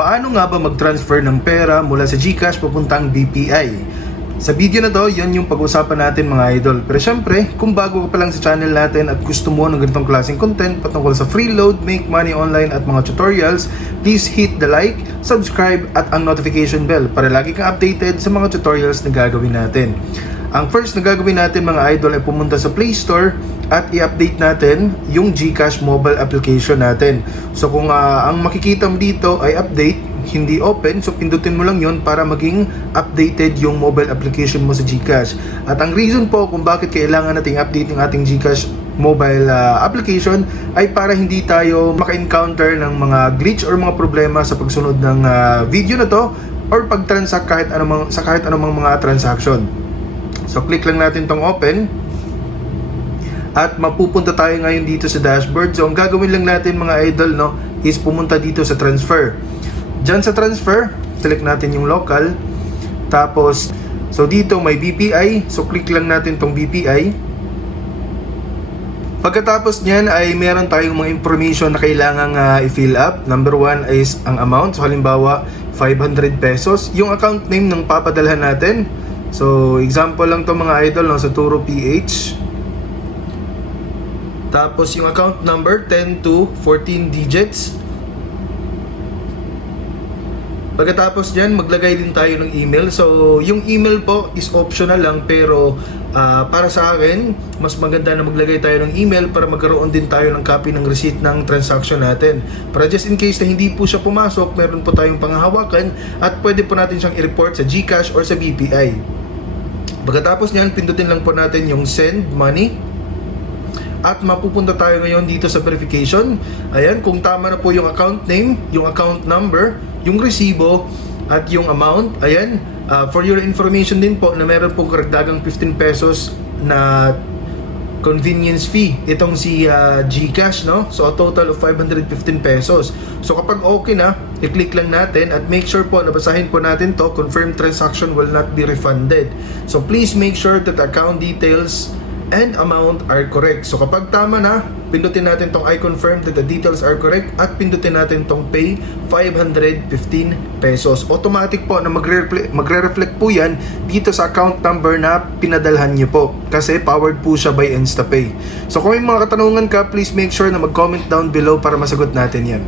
Paano nga ba mag-transfer ng pera mula sa GCash papuntang BPI? Sa video na to, yan yung pag-usapan natin mga idol. Pero syempre, kung bago ka pa lang sa channel natin at gusto mo ng ganitong klaseng content patungkol sa free load, make money online at mga tutorials, please hit the like, subscribe at ang notification bell para lagi kang updated sa mga tutorials na gagawin natin. Ang first na gagawin natin mga idol ay pumunta sa Play Store at i-update natin yung GCash mobile application natin. So kung ang makikita mo dito ay update, hindi open, so pindutin mo lang yon para maging updated yung mobile application mo sa GCash. At ang reason po kung bakit kailangan nating update yung ating GCash mobile application ay para hindi tayo maka-encounter ng mga glitch or mga problema sa pagsunod ng video na to or pag-transact sa kahit anumang mga transaction. So click lang natin tong open at mapupunta tayo ngayon dito sa dashboard. So ang gagawin lang natin mga idol is pumunta dito sa transfer. Diyan sa transfer, select natin yung local. Tapos, so dito may BPI. So click lang natin tong BPI. Pagkatapos niyan ay meron tayong mga information na kailangang i-fill up. Number 1 is ang amount. So halimbawa, 500 pesos. Yung account name ng papadalhan natin. So example lang to mga idol sa Turo PH. Tapos yung account number 10 to 14 digits. Pagkatapos dyan, maglagay din tayo ng email. So, yung email po is optional lang pero para sa akin, mas maganda na maglagay tayo ng email para magkaroon din tayo ng copy ng receipt ng transaction natin. Para just in case na hindi po siya pumasok, meron po tayong panghahawakan at pwede po natin siyang i-report sa GCash or sa BPI. Pagkatapos nyan, pindutin lang po natin yung send money. At mapupunta tayo ngayon dito sa verification. Ayan, kung tama na po yung account name, yung account number, yung resibo, at yung amount. Ayan, for your information din po na meron pong karagdagang 15 pesos na convenience fee. Itong si GCash, So, a total of 515 pesos. So, kapag okay na, i-click lang natin at make sure po, nabasahin po natin to, confirm transaction will not be refunded. So, please make sure that account details and amount are correct. So kapag tama na, pindutin natin tong I confirm that the details are correct at pindutin natin tong pay 515 pesos. Automatic po na magre-reflect po yan dito sa account number na pinadalhan nyo po kasi powered po siya by InstaPay. So kung may mga katanungan ka, please make sure na mag-comment down below para masagot natin yan.